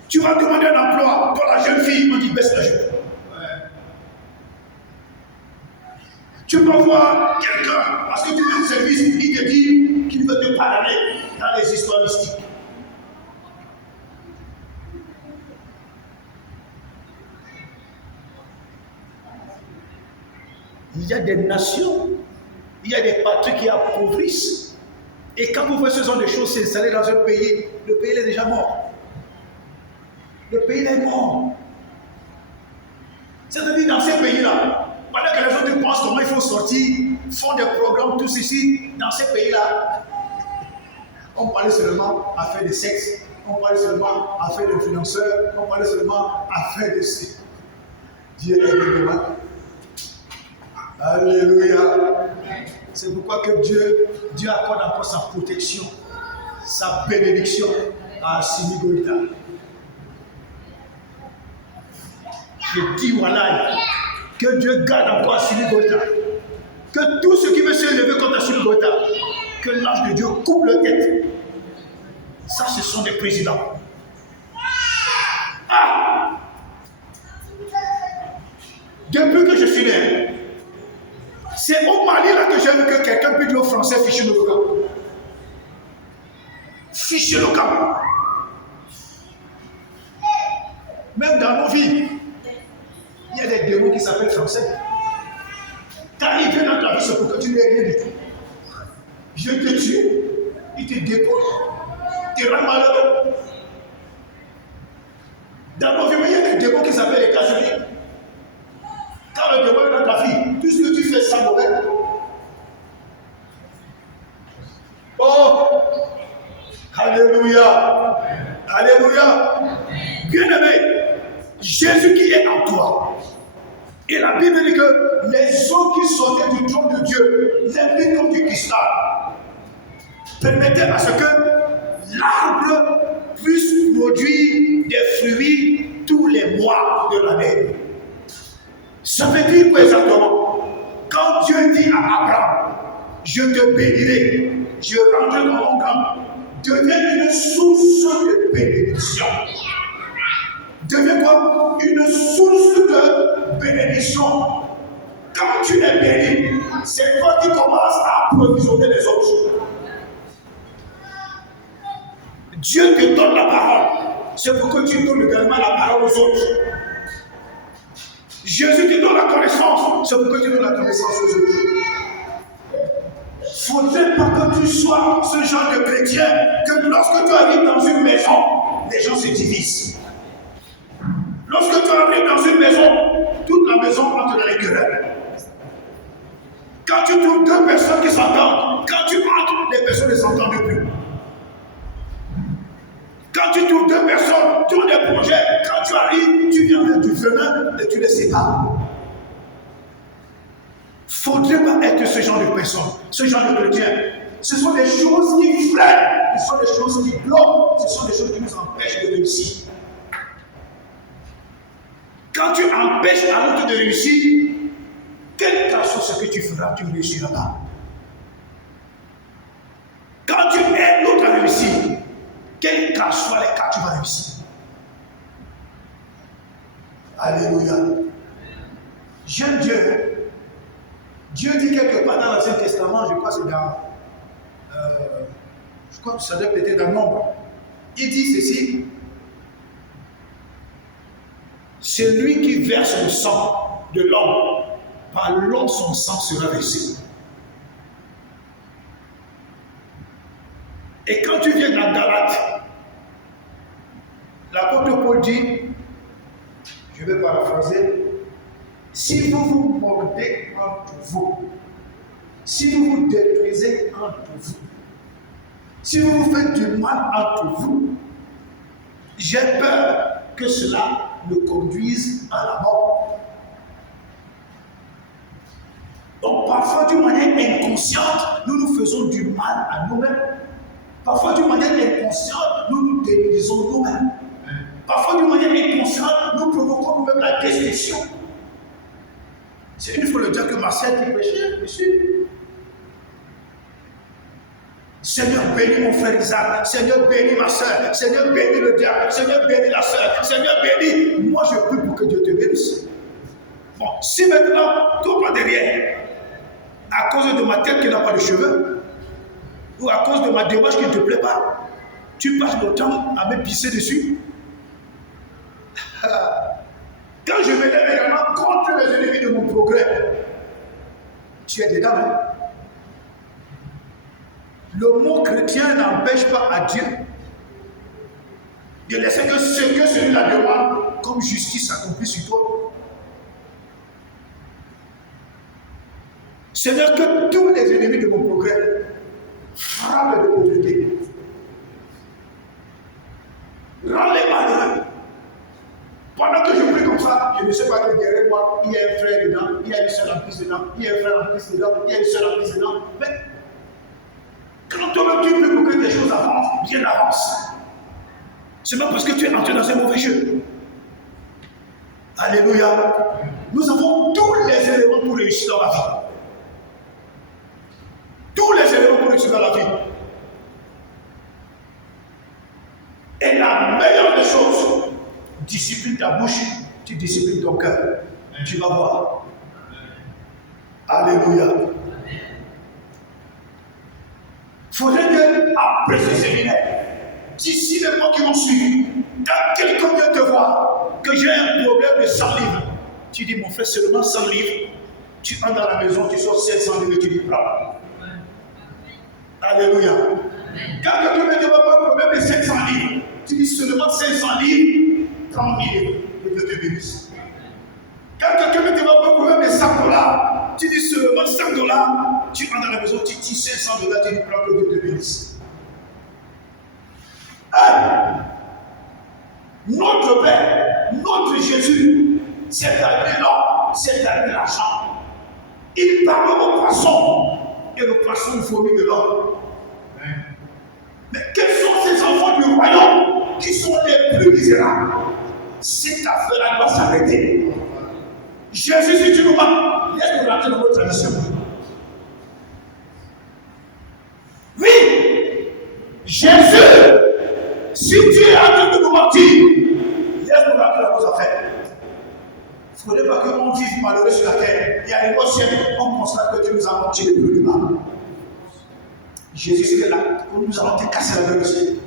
Tu vas demander un emploi. Toi, la jeune fille, on dit baisse la jupe. Tu peux voir quelqu'un, parce que tu fais un service, il te dit qu'il veut te pardonner dans les histoires mystiques. Il y a des nations, il y a des patries qui appauvrissent. Et quand vous faites ce genre de choses, s'installer dans un pays, le pays est déjà mort. Le pays est mort. C'est-à-dire dans ces pays-là, pendant que les autres pensent comment il faut sortir, font des programmes, tous ici, dans ces pays-là, on parlait seulement à faire des sexes, on parlait seulement à faire d'influenceurs, on parlait seulement à faire de ci. Dieu est béni. Alléluia. C'est pourquoi que Dieu accorde encore sa protection, sa bénédiction à Assimi Goïta. Je dis voilà, que Dieu garde encore Assimi Goïta. Que tout ce qui veut se lever contre Assimi Goïta, que l'ange de Dieu coupe leur tête. Ça, ce sont des présidents. Ah! Depuis que je suis né, c'est au Mali là que j'ai vu que quelqu'un peut dire aux Français fichez le camp. Fichez le camp. Même dans nos vies, il y a des démons qui s'appellent français. Quand il vient dans ta vie, c'est pour que tu n'aies rien du tout. Je te tue, il te dépose, il te rend malheureux. Dans nos vies, il y a des démons qui s'appellent les caseriers. Quand le démon est dans ta vie, tout ce que tu fais, c'est mauvais. Oh! Alléluia! Alléluia! Bien-aimé, Jésus qui est en toi. Et la Bible dit que les eaux qui sortaient du trône de Dieu, limpides comme du cristal, permettaient à ce que l'arbre puisse produire des fruits tous les mois de l'année. Ça veut dire quoi exactement? Quand Dieu dit à Abraham, je te bénirai, je rentre dans mon camp. Deviens une source de bénédiction. Deviens quoi? Une source de bénédiction. Quand tu es béni, c'est toi qui commences à approvisionner les autres. Dieu te donne la parole. C'est pour que tu donnes également la parole aux autres. Jésus te donne la connaissance. C'est pour que tu donnes la connaissance aux autres. Il ne faudrait pas que tu sois ce genre de chrétien que lorsque tu arrives dans une maison, les gens se divisent. Lorsque tu arrives dans une maison, toute la maison entre dans les querelles. Quand tu trouves deux personnes qui s'entendent, quand tu entres, les personnes ne s'entendent plus. Quand tu trouves deux personnes qui ont des projets, quand tu arrives, tu viens avec du venin et tu les sépares. Il ne faudrait pas être ce genre de personne, ce genre de chrétien. Ce sont des choses qui freinent, ce sont des choses qui bloquent, ce sont des choses qui nous empêchent de réussir. Quand tu empêches à l'autre de réussir, quel qu'en soit ce que tu feras, tu ne réussiras pas. Quand tu aides l'autre à réussir, quel qu'en soit les cas, tu vas réussir. Alléluia. J'aime Dieu. Dieu dit quelque part dans l'Ancien Testament, je crois que c'est dans. Je crois que ça doit être dans Nombre. Il dit ceci. Celui qui verse le sang de l'homme, par l'homme son sang sera versé. Et quand tu viens dans Galate, l'apôtre Paul dit, je vais paraphraser, si vous vous mordez entre vous, si vous vous détruisez entre vous, si vous vous faites du mal entre vous, j'ai peur que cela nous conduise à la mort. Donc parfois d'une manière inconsciente, nous nous faisons du mal à nous-mêmes. Parfois d'une manière inconsciente, nous nous détruisons nous-mêmes. Parfois d'une manière inconsciente, nous provoquons nous-mêmes la destruction. C'est une fois le dire que Marcel qui péchait, monsieur. Seigneur, bénis mon frère Isaac. Seigneur, bénis ma soeur. Seigneur, bénis le diable. Seigneur, bénis la soeur. Seigneur, bénis. Moi, je prie pour que Dieu te bénisse. Bon, si maintenant, toi pas derrière, à cause de ma tête qui n'a pas de cheveux, ou à cause de ma démarche qui ne te plaît pas, tu passes le temps à me pisser dessus. Quand je me lève également contre les ennemis de mon progrès, tu es dedans, hein? Le mot chrétien n'empêche pas à Dieu de laisser que ce que celui-là demande comme justice s'accomplisse sur toi. Seigneur, que tous les ennemis de mon progrès frappent de pauvreté. Rends-les malheureux. Pendant que je prie comme ça, je ne sais pas que derrière moi, il y a un frère dedans, il y a une soeur en plus dedans, il y a un frère en plus dedans, il y a une soeur en plus dedans. Mais quand toi-même tu pries pour que des choses avancent, bien avance. C'est même parce que tu es entré dans un mauvais jeu. Alléluia. Nous avons tous les éléments pour réussir dans la vie. Tous les éléments pour réussir dans la vie. Et la meilleure des choses, discipline ta bouche, tu disciplines ton cœur. Tu vas voir. Alléluia. Il faudrait que, après ce séminaire, d'ici les mois qui vont suivre, quand quelqu'un vient te voir, que j'ai un problème de 100 livres, tu dis, mon frère, seulement 100 livres, tu entres dans la maison, tu sors 700 livres et tu dis, prends. Alléluia. Quand quelqu'un vient te voir un problème de 700 livres, tu dis seulement 500 livres, 30 000, que Dieu te bénisse. Quand quelqu'un vient te voir un problème de 100 $, tu dis seulement 100 $, tu entres dans la maison, tu dis 500 $, tu dis prends que Dieu te bénisse. Notre Père, notre Jésus, c'est arrivé l'or, c'est arrivé l'argent. Il parle aux poissons, et le poisson vomit de l'or. Mais quels sont ces enfants du royaume qui sont les plus misérables? Cette affaire-là doit s'arrêter. Jésus, si tu nous vas, laisse-nous rentrer dans notre tradition. Oui, Jésus, si tu es en train de nous mentir, laisse-nous la cause à faire. Il ne faudrait pas qu'on vive malheureux sur la terre. Et arrivé au ciel, on constate que tu nous as menti depuis le départ. Jésus, c'est là où nous allons te casser la gueule aussi.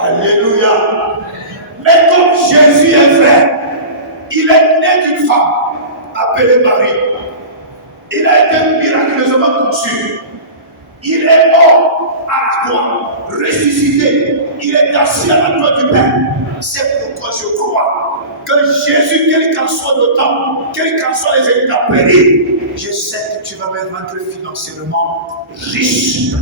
Alléluia. Mais comme Jésus est vrai, il est né d'une femme appelée Marie. Il a été miraculeusement conçu. Il est mort à la croix, ressuscité. Il est assis à la droite du Père. C'est pourquoi je crois que Jésus, quel qu'en soit le temps, quel qu'en soient les intempéries, je sais que tu vas me rendre financièrement riche.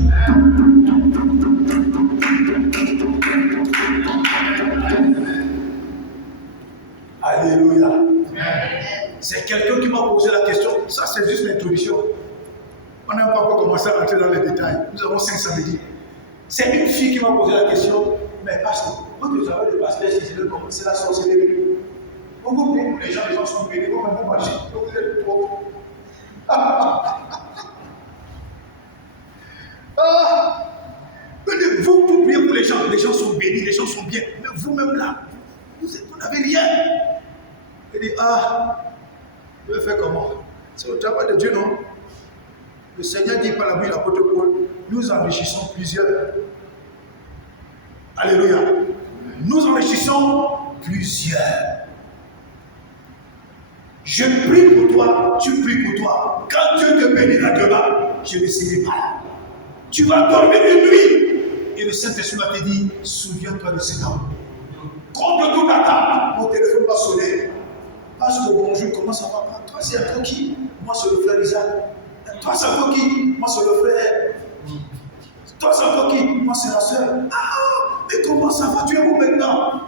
Alléluia. C'est quelqu'un qui m'a posé la question. Ça, c'est juste l'introduction. On n'a pas encore commencé à rentrer dans les détails. Nous avons 5 samedis. C'est une fille qui m'a posé la question. Mais pasteur, votre travail de pasteur, c'est la sorcellerie. Vous priez pour les gens sont bénis, vous même vous marchez. Vous êtes pauvres. Vous priez pour les gens sont bénis, les gens sont bien. Mais vous-même là, vous n'avez rien. Il dit, je vais faire comment? C'est le travail de Dieu, non? Le Seigneur dit par la bouche de l'apôtre Paul, nous enrichissons plusieurs. Alléluia. Nous enrichissons plusieurs. Je prie pour toi, tu pries pour toi. Quand Dieu te bénira demain, je ne serai pas là. Tu vas dormir une nuit. Et le Saint-Esprit va te dire, souviens-toi de cet homme. Contre toute attente, mon téléphone va sonner. Parce que bonjour, comment ça va? Toi, c'est un coquille. Moi, c'est le frère Isaac. Toi, c'est un coquille. Moi, c'est le frère. Toi, c'est un coquille. Moi, c'est la soeur. Mais comment ça va? Tu es où maintenant?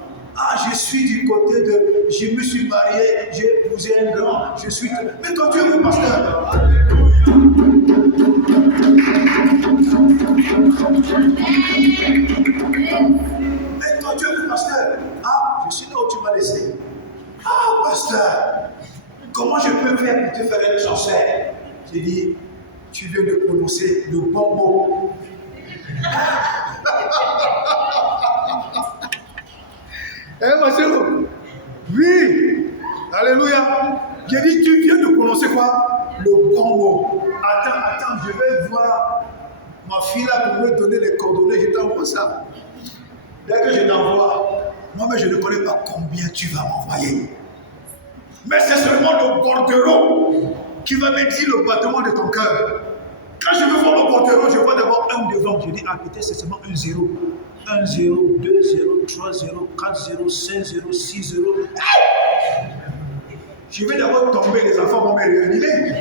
Je suis du côté de. Je me suis marié, j'ai épousé un grand. Je suis. Mais toi, tu es où, pasteur? Mais toi, tu es où, pasteur? Je suis là où tu m'as laissé. Pasteur, comment je peux faire pour te faire un transfert? J'ai dit, tu viens de prononcer le bon mot. Ma soeur, oui, alléluia. J'ai dit, tu viens de prononcer quoi? Le bon mot. Attends, je vais voir ma fille là pour me donner les coordonnées, je t'envoie ça. Dès que je t'envoie, moi-même je ne connais pas combien tu vas m'envoyer. Mais c'est seulement le bordereau qui va me dire le battement de ton cœur. Quand je veux voir le bordereau, je vois d'abord un devant. Je dis, peut-être c'est seulement un 0. 1, 0, 2, 0, 3, 0, 4, 0, 5, 0, 6, 0. Je vais d'abord tomber, les enfants vont me réanimer.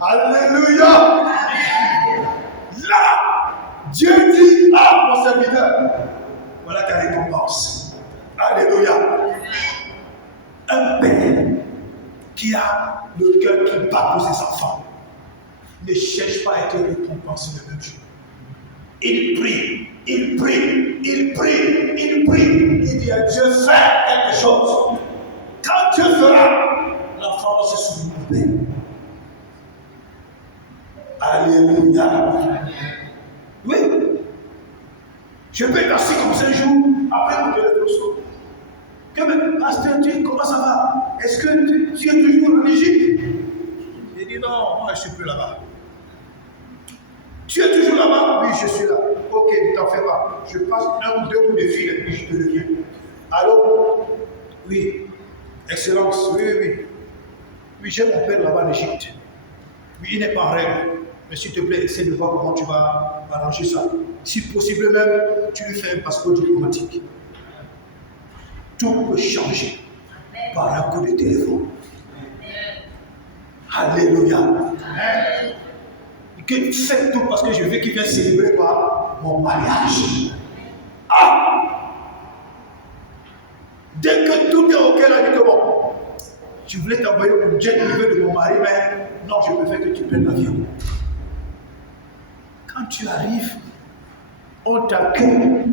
Alléluia. Là, Dieu dit, mon serviteur, voilà ta récompense. Alléluia. Un père qui a le cœur qui bat pour ses enfants ne cherche pas à être récompensé le même jour. Il prie, il prie, il prie, il prie. Il dit à Dieu, fais quelque chose. Quand Dieu fera, l'enfant va se souvenir. Alléluia. Oui. Je peux être assis comme ça un jour, après mon téléphone sonne. Que même, pasteur, comment ça va? Est-ce que tu es toujours en Égypte? Il dit non, moi je ne suis plus là-bas. Tu es toujours là-bas? Oui, je suis là. Ok, ne t'en fais pas. Je passe 1 ou 2 coups de fil et puis je te reviens. Allô? Oui. Excellence, oui. Oui, j'ai mon père là-bas en Égypte. Oui, il n'est pas en règle. Mais s'il te plaît, essaie de voir comment tu vas arranger ça. Si possible même, tu lui fais un passeport diplomatique. Tout peut changer par un coup de téléphone. Alléluia. Que fais tout parce que je veux qu'il vienne célébrer quoi? Mon mariage. Dès que tout est ok, là, dit que bon, je voulais t'envoyer au jet privé de mon mari, mais non, je préfère que tu prennes l'avion. Quand tu arrives, on t'accueille.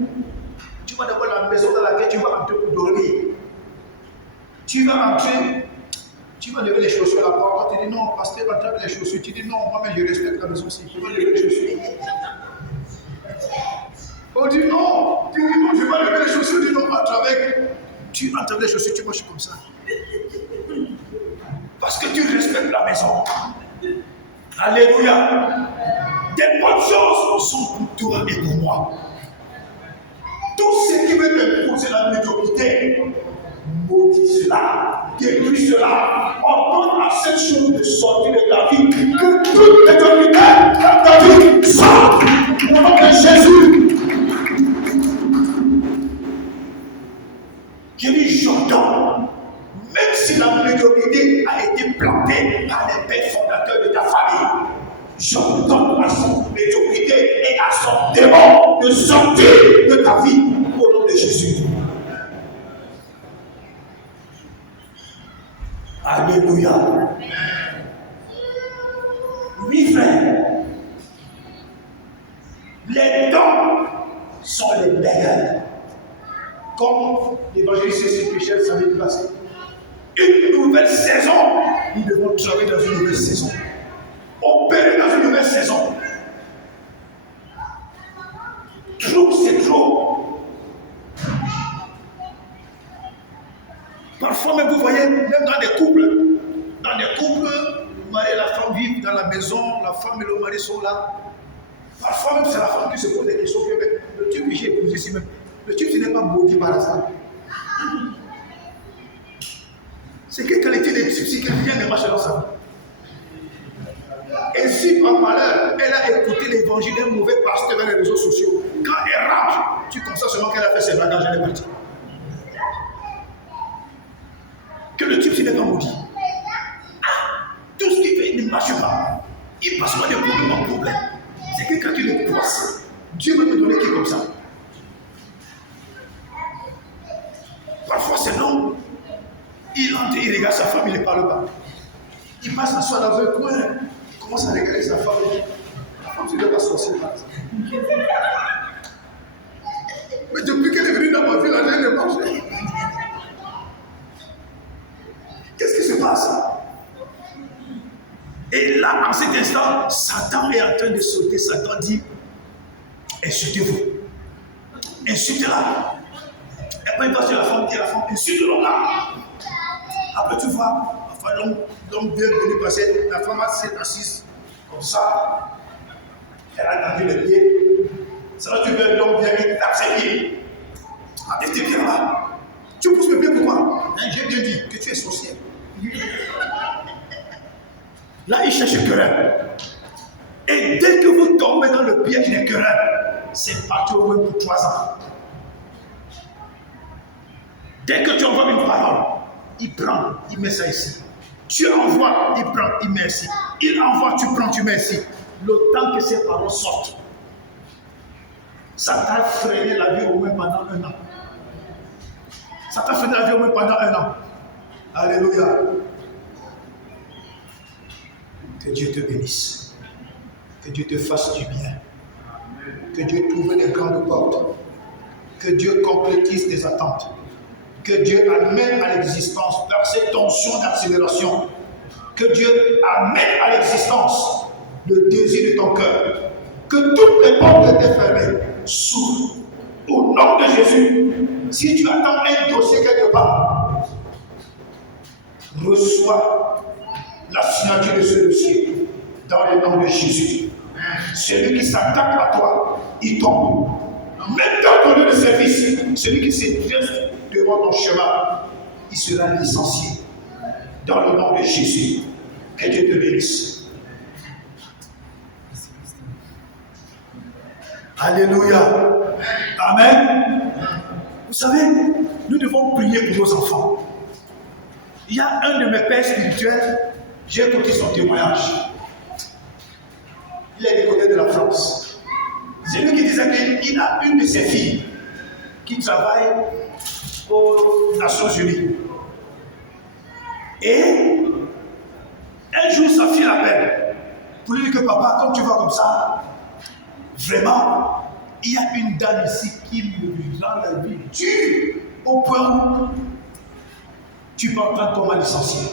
Tu vas d'abord la maison dans laquelle tu vas entrer pour dormir. Tu vas entrer, Tu vas lever les chaussures à la porte. Tu dis non, pasteur va lever les chaussures. Tu dis non, moi-même je respecte la maison aussi. Je vais lever les chaussures. On dit non. Tu dis non, je vais lever les chaussures. Tu dis non, entre avec. Tu entres les chaussures, tu marches comme ça. Parce que tu respectes la maison. Alléluia. Des bonnes choses sont pour toi et pour moi. Tout ce qui veut t'imposer la médiocrité, maudit cela, détruis cela, ordonne à cette chose de sortir de ta vie, que toute médiocrité dans ta vie sorte au nom de Jésus. Je dis Jordan, même si la médiocrité a été plantée par les pères fondateurs de ta famille, j'ordonne à son médiocrité et à son démon de sortir de ta vie au nom de Jésus. Alléluia. Oui, frère. Les dons sont les meilleurs. Comme l'évangéliste C.C. Michel savait placer. Une nouvelle saison. Nous devons travailler dans une nouvelle saison. Opérer dans une nouvelle saison. Trop, c'est trop. Parfois même, vous voyez, même dans des couples, le mari et la femme vivent dans la maison, la femme et le mari sont là. Parfois même, c'est la femme qui se pose des questions. Le type que j'ai épousé ici même, le type, ce n'est pas maudit par hasard. C'est quelle qualité de type si quelqu'un ne marche dans sa vie. Et si par malheur, elle a écouté l'évangile d'un mauvais pasteur dans les réseaux sociaux, quand elle rentre, tu constates seulement qu'elle a fait ses bagages, elle est partie. Que le type, ce n'est pas maudit. Tout ce qu'il fait, il ne marche pas. Il passe pas de problème en problème. C'est que quand tu le poisses, Dieu va te donner qui comme ça. Parfois, c'est l'homme. Il entre, il regarde sa femme, il ne parle pas. Il passe à soi dans un coin, il commence à regarder sa femme. La femme, tu ne dois pas sortir là. Mais depuis qu'elle est venue dans ma vie, la reine est marchée. Qu'est-ce qui se passe? Et là, en cet instant, Satan est en train de sauter. Satan dit, insultez-vous. Insultez-la. Et après, il va sur la femme, dit à la femme, insulte-le là. Après, tu vois, enfin, l'homme vient venir passer, la femme s'est assise comme ça. Elle a tendu les pieds. C'est là que tu veux, l'homme vient et tape ses pieds. Enlève tes pieds là. Tu pousses mes pieds pourquoi? J'ai bien dit que tu es sorcier. Là, il cherche querelle. Et dès que vous tombez dans le piège des querelles, c'est parti au moins pour 3 ans. Dès que tu envoies une parole, il prend, il met ça ici. Tu envoies, il prend, il met ici. Il envoie, tu prends, tu mets ici. Le temps que ces paroles sortent, ça t'a freiné la vie au moins pendant 1 an. Ça t'a freiné la vie au moins pendant 1 an. Alléluia. Que Dieu te bénisse. Que Dieu te fasse du bien. Que Dieu trouve des grandes portes. Que Dieu complétisse tes attentes. Que Dieu amène à l'existence par cette tension d'accélération. Que Dieu amène à l'existence le désir de ton cœur. Que toutes les portes étaient fermées s'ouvrent. Au nom de Jésus. Si tu attends un dossier quelque part, reçois la signature de ce dossier dans le nom de Jésus. Celui qui s'attaque à toi, il tombe. Même dans ton lieu de service, celui qui se dresse devant ton chemin, il sera licencié. Dans le nom de Jésus. Que Dieu te bénisse. Alléluia. Amen. Vous savez, nous devons prier pour nos enfants. Il y a un de mes pères spirituels, j'ai écouté son témoignage. Il est du côté de la France. C'est lui qui disait qu'il a une de ses filles qui travaille aux Nations Unies. Et un jour, sa fille l'appelle pour lui dire que papa, comme tu vas comme ça, vraiment, il y a une dame ici qui me rend la vie dure au point où tu peux entendre comment licencier.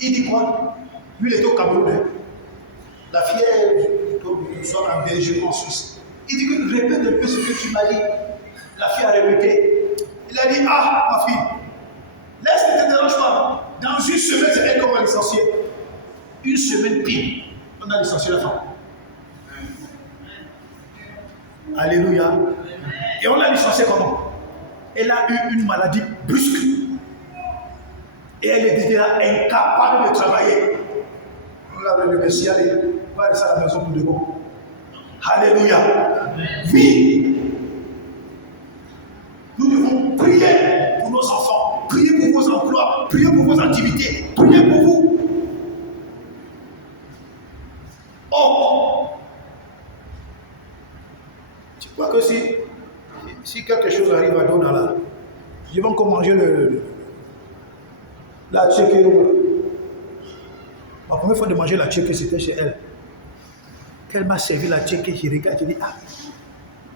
Il dit quoi? Lui, il était au Cameroun. Hein. La fille est soit en Belgique, en Suisse. Il dit que répète un peu ce que tu m'as dit. La fille a répété. Il a dit, ah, ma fille, laisse, ne te dérange pas. Dans une semaine, c'est elle qu'on va licencier. Une semaine pile, on a licencié la femme. Alléluia. Et on l'a licenciée comment? Elle a eu une maladie brusque. Et elle est déjà incapable de travailler. On l'a remercié, allez, on va rester à la maison pour de bon. Alléluia. Oui. Nous devons prier pour nos enfants, prier pour vos emplois, prier pour vos activités, prier pour vous. Oh! Tu crois que si quelque chose arrive à Donala, ils vont encore manger la tchéké. La première fois de manger la tchéké, c'était chez elle. Qu'elle m'a servi la tchéké, je regarde, je dis, ah,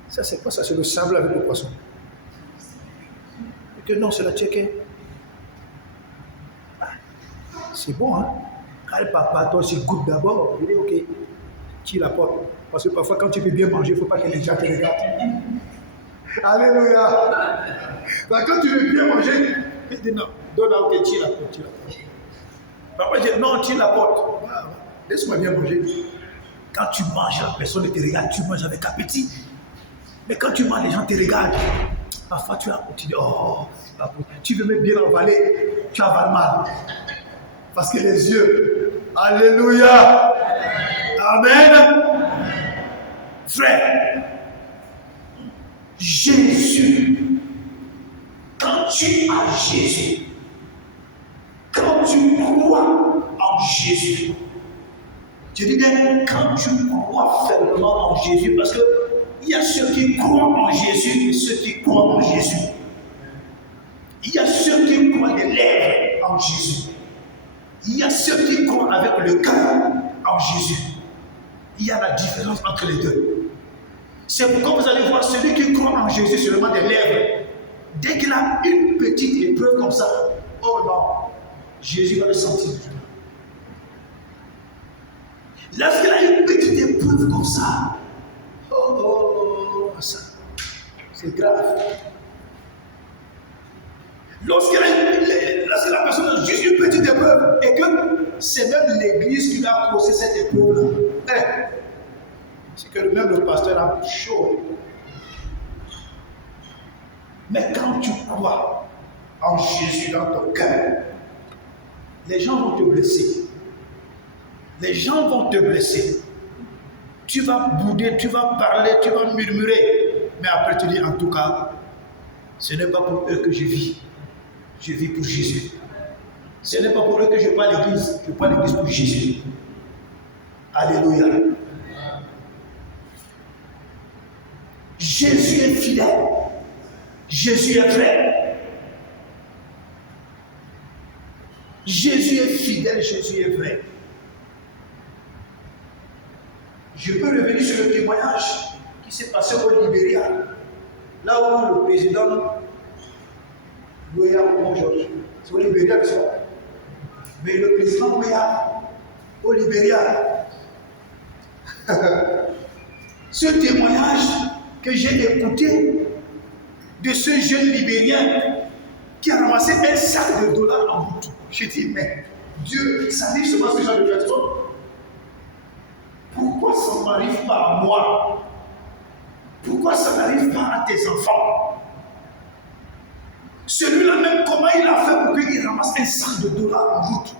ça c'est quoi ça? C'est le sable avec le poisson. Et que non, c'est la tchéké. Ah, c'est bon, hein? Quand le papa, toi aussi, goûte d'abord. Je dis, ok, tu la portes. Parce que parfois, quand tu peux bien manger, il ne faut pas que les gens te regardent. Alléluia. Quand tu veux bien manger, il dit non, donne là, ok, tu la portes, tu la portes. Papa dit non, tu la portes. Laisse-moi bien manger. Quand tu manges, la personne te regarde, tu manges avec appétit. Mais quand tu manges, les gens te regardent. Parfois, tu dis, oh, c'est pas possible. Tu veux même bien avaler, tu avales mal. Parce que les yeux, alléluia. Amen. Frère, Jésus, quand tu as Jésus, quand tu crois en Jésus, je dis bien quand tu crois fermement en Jésus, parce qu'il y a ceux qui croient en Jésus et ceux qui croient en Jésus. Il y a ceux qui croient des lèvres en Jésus. Il y a ceux qui croient avec le cœur en Jésus. Il y a la différence entre les deux. C'est pourquoi vous allez voir celui qui croit en Jésus seulement des lèvres. Dès qu'il a une petite épreuve comme ça, oh non, Jésus va le sentir. Lorsqu'il a une petite épreuve comme ça, ça, c'est grave. Lorsque la personne a juste une petite épreuve et que c'est même l'église qui va causé cette épreuve-là, c'est que même le pasteur a chaud. Mais quand tu crois en Jésus dans ton cœur, les gens vont te blesser. Les gens vont te blesser. Tu vas bouder, tu vas parler, tu vas murmurer. Mais après tu dis en tout cas, ce n'est pas pour eux que je vis. Je vis pour Jésus. Ce n'est pas pour eux que je pars à l'église. Je pars à l'église pour Jésus. Alléluia. Jésus est fidèle. Jésus est vrai. Jésus est fidèle, Jésus est vrai. Je peux revenir sur le témoignage qui s'est passé au Libéria. Là où le président Weah, aujourd'hui, c'est au Libéria que c'est. Mais le président Weah, au Libéria, ce témoignage que j'ai écouté de ce jeune Libérien qui a ramassé un sac de dollars en route. Je dis, mais Dieu, ça arrive seulement à ce genre de personnes. Pourquoi ça ne m'arrive pas à moi? Pourquoi ça n'arrive pas à tes enfants? Celui-là même, comment il a fait pour qu'il ramasse un sac de dollars en route?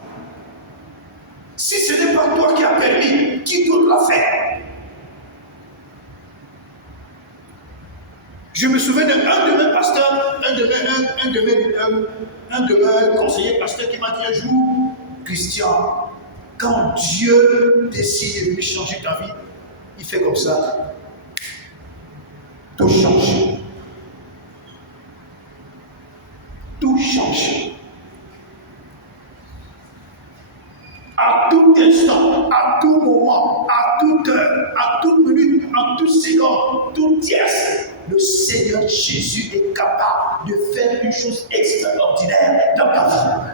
Si ce n'est pas toi qui as permis, qui d'autre l'a fait? Je me souviens d'un de mes pasteurs, un de mes conseillers pasteurs qui m'a dit un jour, Christian, quand Dieu décide de venir changer ta vie, il fait comme ça. Tout change. Tout change. À tout instant, à tout moment, à toute heure, à toute minute, à toute seconde, toute tierce, le Seigneur Jésus est capable de faire une chose extraordinaire dans ta vie.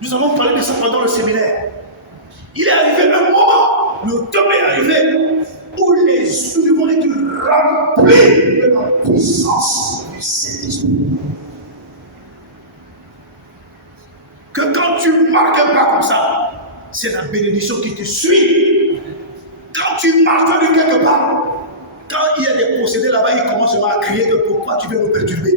Nous avons parlé de ça pendant le séminaire. Il est arrivé un moment, le temps est arrivé, où les yeux vont être remplis de la puissance du Saint-Esprit. Que quand tu marques un pas comme ça, c'est la bénédiction qui te suit. Quand tu marches de quelque part, quand il y a des possédés là-bas, ils commencent à crier que pourquoi tu veux me perturber.